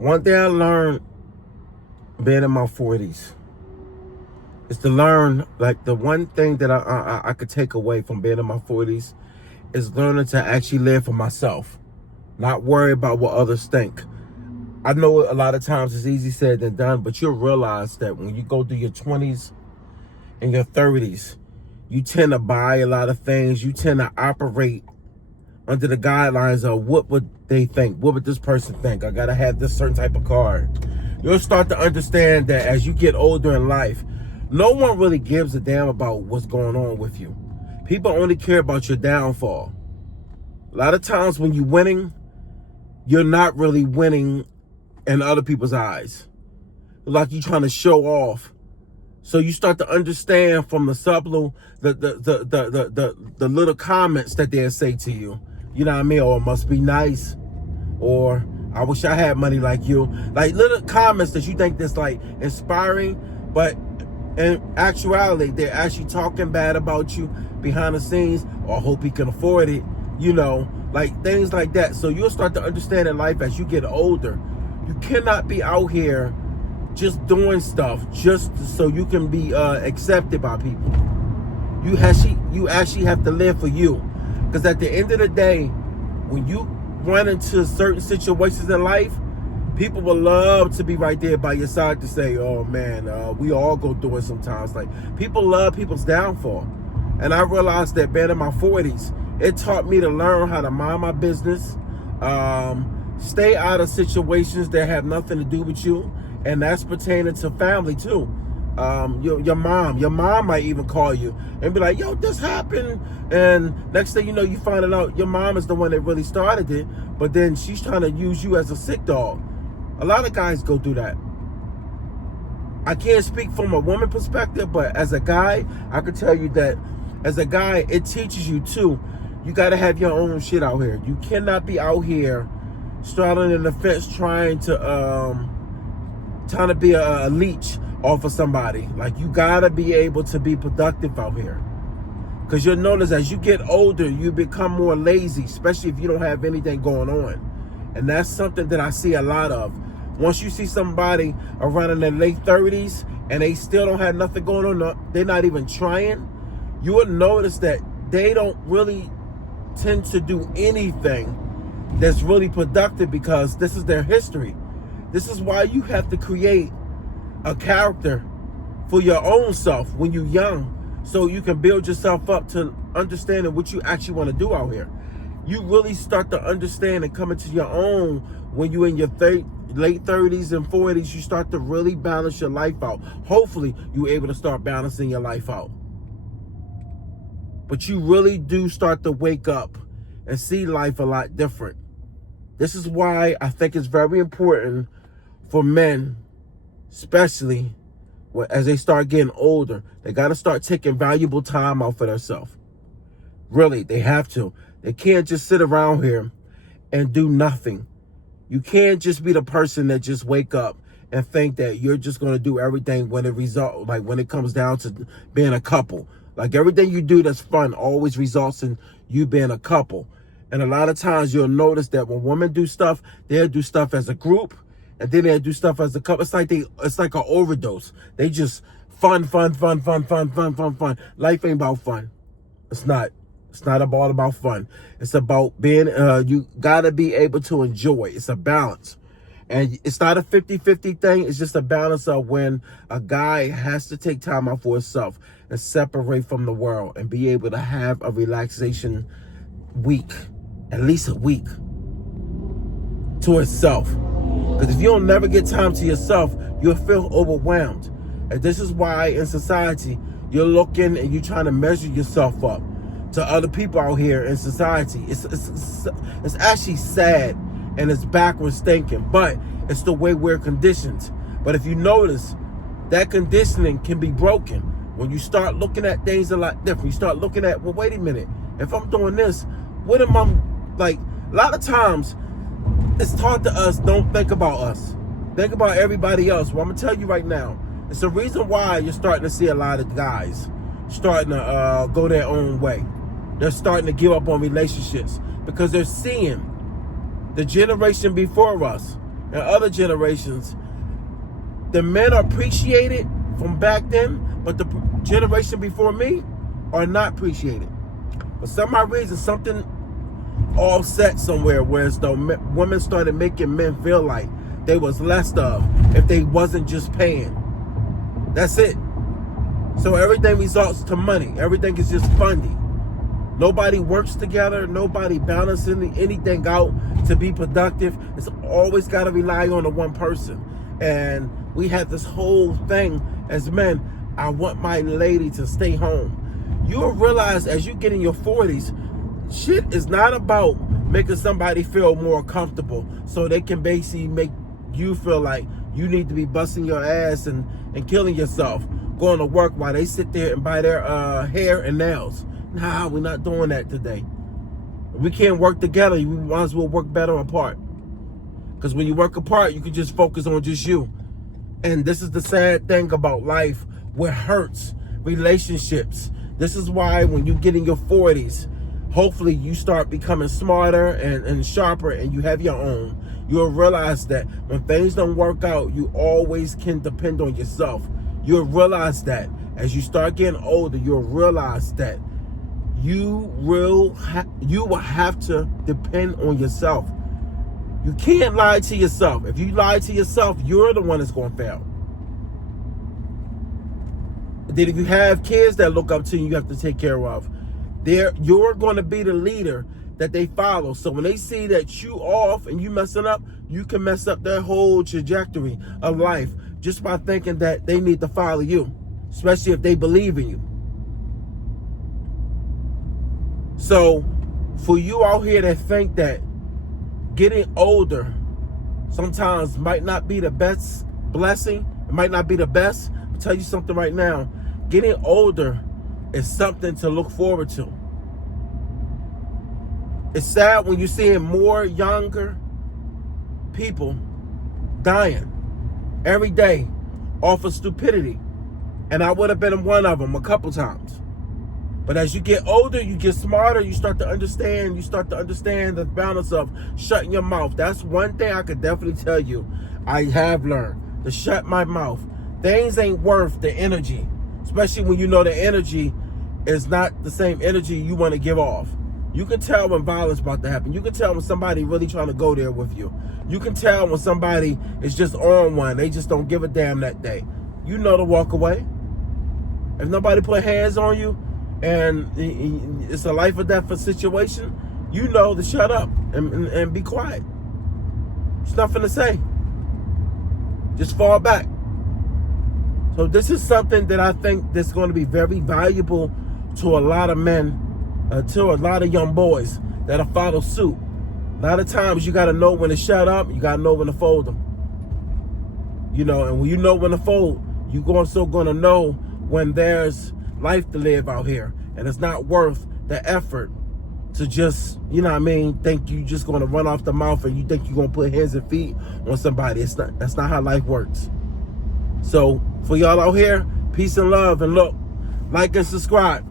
One thing I learned being in my 40s is to learn, like, the one thing that I could take away from being in my 40s is learning to actually live for myself, not worry about what others think. I know a lot of times it's easy said than done, but you'll realize that when you go through your 20s and your 30s, you tend to buy a lot of things. You tend to operate under the guidelines of what would they think? What would this person think? I gotta have this certain type of car. You'll start to understand that as you get older in life, no one really gives a damn about what's going on with you. People only care about your downfall. A lot of times when you're winning, you're not really winning in other people's eyes. Like you're trying to show off. So you start to understand from the subtle, the little comments that they'll say to you. You know what I mean? Or it must be nice. Or I wish I had money like you. Like little comments that you think that's like inspiring, but in actuality, they're actually talking bad about you behind the scenes, or I hope he can afford it, you know, like things like that. So you'll start to understand in life as you get older, you cannot be out here just doing stuff just so you can be accepted by people. You actually have to live for you. Because at the end of the day, when you run into certain situations in life, people will love to be right there by your side to say, oh man, we all go through it sometimes. Like, people love people's downfall. And I realized that being in my 40s, it taught me to learn how to mind my business, stay out of situations that have nothing to do with you. And that's pertaining to family too. Your mom might even call you and be like, yo, this happened. And next thing you know, you find out your mom is the one that really started it, but then she's trying to use you as a sick dog. A lot of guys go through that. I can't speak from a woman perspective, but as a guy, I could tell you that as a guy, it teaches you too. You got to have your own shit out here. You cannot be out here straddling in the fence trying to be a leech off of somebody. Like, you gotta be able to be productive out here, because you'll notice as you get older, you become more lazy, especially if you don't have anything going on. And that's something that I see a lot of. Once you see somebody around in their late 30s and they still don't have nothing going on, they're not even trying, you will notice that they don't really tend to do anything that's really productive, because this is their history. This is why you have to create a character for your own self when you're young, so you can build yourself up to understanding what you actually want to do out here. You really start to understand and come into your own when you're in your late 30s and 40s. You start to really balance your life out. Hopefully, you're able to start balancing your life out. But you really do start to wake up and see life a lot different. This is why I think it's very important for men, especially as they start getting older, they got to start taking valuable time out for themselves. Really, they have to. They can't just sit around here and do nothing. You can't just be the person that just wake up and think that you're just going to do everything when it comes down to being a couple. Like, everything you do that's fun always results in you being a couple. And a lot of times you'll notice that when women do stuff, they'll do stuff as a group, and then they'll do stuff as a couple. It's like an overdose. They just fun. Life ain't about fun. It's not. It's not all about fun. It's about being, you gotta be able to enjoy. It's a balance. And it's not a 50-50 thing. It's just a balance of when a guy has to take time out for himself and separate from the world and be able to have a relaxation week, at least a week, to himself. Because if you don't never get time to yourself, you'll feel overwhelmed. And this is why in society, you're looking and you're trying to measure yourself up to other people out here in society. It's actually sad and it's backwards thinking, but it's the way we're conditioned. But if you notice, that conditioning can be broken when you start looking at things a lot different. You start looking at, well, wait a minute, if I'm doing this, what am I, like, a lot of times it's taught to us, don't think about us. Think about everybody else. Well, I'm gonna tell you right now, it's the reason why you're starting to see a lot of guys starting to go their own way. They're starting to give up on relationships because they're seeing the generation before us. and other generations, the men are appreciated from back then, but the generation before me are not appreciated. For some odd reason, something offset somewhere, whereas the women started making men feel like they was less of if they wasn't just paying. That's it. So everything results to money. Everything is just funding. Nobody works together. Nobody balancing anything out to be productive. It's always got to rely on the one person. And we have this whole thing as men, I want my lady to stay home. You'll realize as you get in your 40s, shit is not about making somebody feel more comfortable so they can basically make you feel like you need to be busting your ass and killing yourself, going to work while they sit there and buy their hair and nails. Nah, we're not doing that today. We can't work together. We might as well work better apart. Because when you work apart, you can just focus on just you. And this is the sad thing about life, where hurts, relationships. This is why when you get in your 40s, hopefully you start becoming smarter and sharper, and you have your own. You'll realize that when things don't work out, you always can depend on yourself. You'll realize that as you start getting older, you'll realize that you will have to depend on yourself. You can't lie to yourself. If you lie to yourself, you're the one that's going to fail. Then if you have kids that look up to you, you have to take care of. You're going to be the leader that they follow. So when they see that you off and you messing up, you can mess up their whole trajectory of life just by thinking that they need to follow you, especially if they believe in you. So for you out here that think that getting older sometimes might not be the best blessing, it might not be the best, I'll tell you something right now. Getting older is something to look forward to. It's sad when you're seeing more younger people dying every day off of stupidity. And I would have been one of them a couple times. But as you get older, you get smarter, you start to understand the balance of shutting your mouth. That's one thing I could definitely tell you I have learned, to shut my mouth. Things ain't worth the energy, especially when you know the energy is not the same energy you want to give off. You can tell when violence about to happen. You can tell when somebody really trying to go there with you. You can tell when somebody is just on one. They just don't give a damn that day. You know to walk away. If nobody put hands on you and it's a life or death situation, you know to shut up and be quiet. There's nothing to say. Just fall back. So this is something that I think that's going to be very valuable to a lot of men, to a lot of young boys that'll follow suit. A lot of times you got to know when to shut up. You got to know when to fold them. You know, and when you know when to fold, you're also going to know when there's life to live out here. And it's not worth the effort to just, you know what I mean, think you just going to run off the mouth and you think you're going to put hands and feet on somebody. That's not how life works. So for y'all out here, peace and love, and look, like and subscribe.